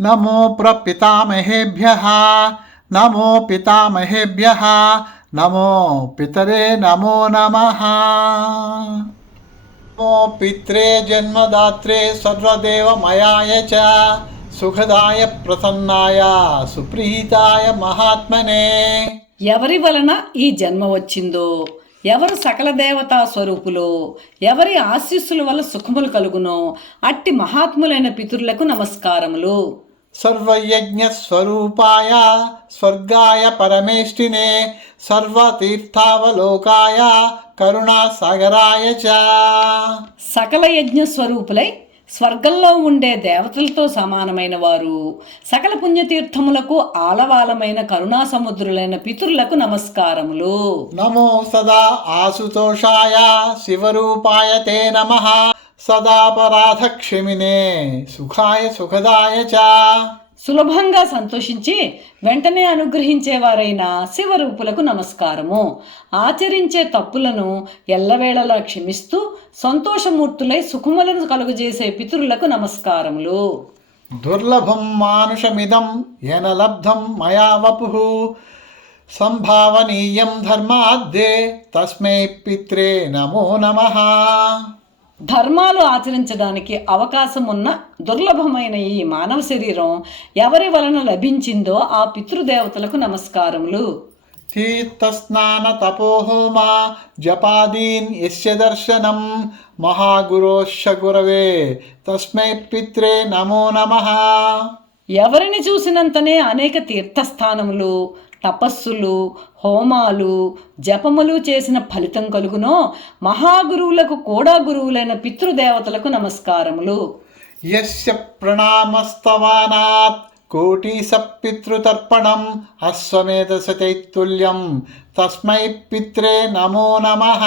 నమో ప్రపితామహేభ్య నమో పితామహేభ్య నమో పితరే నమో నమ. నమో పిత్రే జన్మదాత్రే సర్వదేవమయాయ చ సుఖదాయ ప్రసన్నాయ సుప్రీతాయ మహాత్మనే. ఎవరి వలన ఈ జన్మ వచ్చిందో? ఎవరు సకల దేవతా స్వరూపులో? ఎవరి ఆశీస్సుల వల్ల సుఖములు కలుగునో? అట్టి మహాత్ములైన పితరులకు నమస్కారములు. సర్వయజ్ఞస్వరూపాయ స్వర్గాయ పరమేష్టినే సర్వతీర్థావలోకాయ కరుణాసాగరాయ చ. సకల యజ్ఞ స్వరూపులై స్వర్గంలో ఉండే దేవతలతో సమానమైన వారు. సకల పుణ్యతీర్థములకు ఆలవాలమైన కరుణా సముద్రులైన పితరులకు నమస్కారములు. నమో సదా ఆశుతోషాయ శివరూపాయ తే నమ. సదాపరాధక్షమినే సుఖాయ సుఖదాయ చ. సులభంగా సంతోషించి వెంటనే అనుగ్రహించేవారైన శివరూపులకు నమస్కారము. ఆచరించే తప్పులను ఎల్లవేళలా క్షమిస్తూ సంతోషమూర్తులై సుఖములను కలుగజేసే పితరులకు నమస్కారములు. దుర్లభం మానుషమిదం యన లబ్ధం మయా వపు సంభావనీయం ధర్మాద్దే తస్మై పిత్రే నమో నమః. ధర్మాలు ఆచరించడానికి అవకాశం ఉన్న దుర్లభమైన ఈ మానవ శరీరం ఎవరి వలన లభించిందో ఆ పితృదేవతలకు నమస్కారములు. తీర్థస్నాన తపోహోమా జపాదీన్ యస్య దర్శనం. మహాగురోశ గురవే తస్మై పిత్రే నమో నమః. ఎవరిని చూసినంతనే అనేక తీర్థస్థానములు తపస్సులు హోమాలు జపములు చేసిన ఫలితం కలుగునో మహాగురువులకు కూడా గురువులైన పితృదేవతలకు నమస్కారములు. యస్య ప్రణామస్తవానాత్ కోటీస పితృతర్పణం అశ్వమేధసతైతుల్యం తస్మై పిత్రే నమో నమః.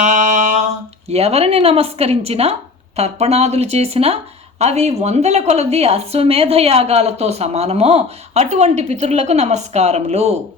ఎవరిని నమస్కరించినా తర్పణాదులు చేసినా అవి వందల కొలది అశ్వమేధ యాగాలతో సమానమో అటువంటి పితరులకు నమస్కారములు.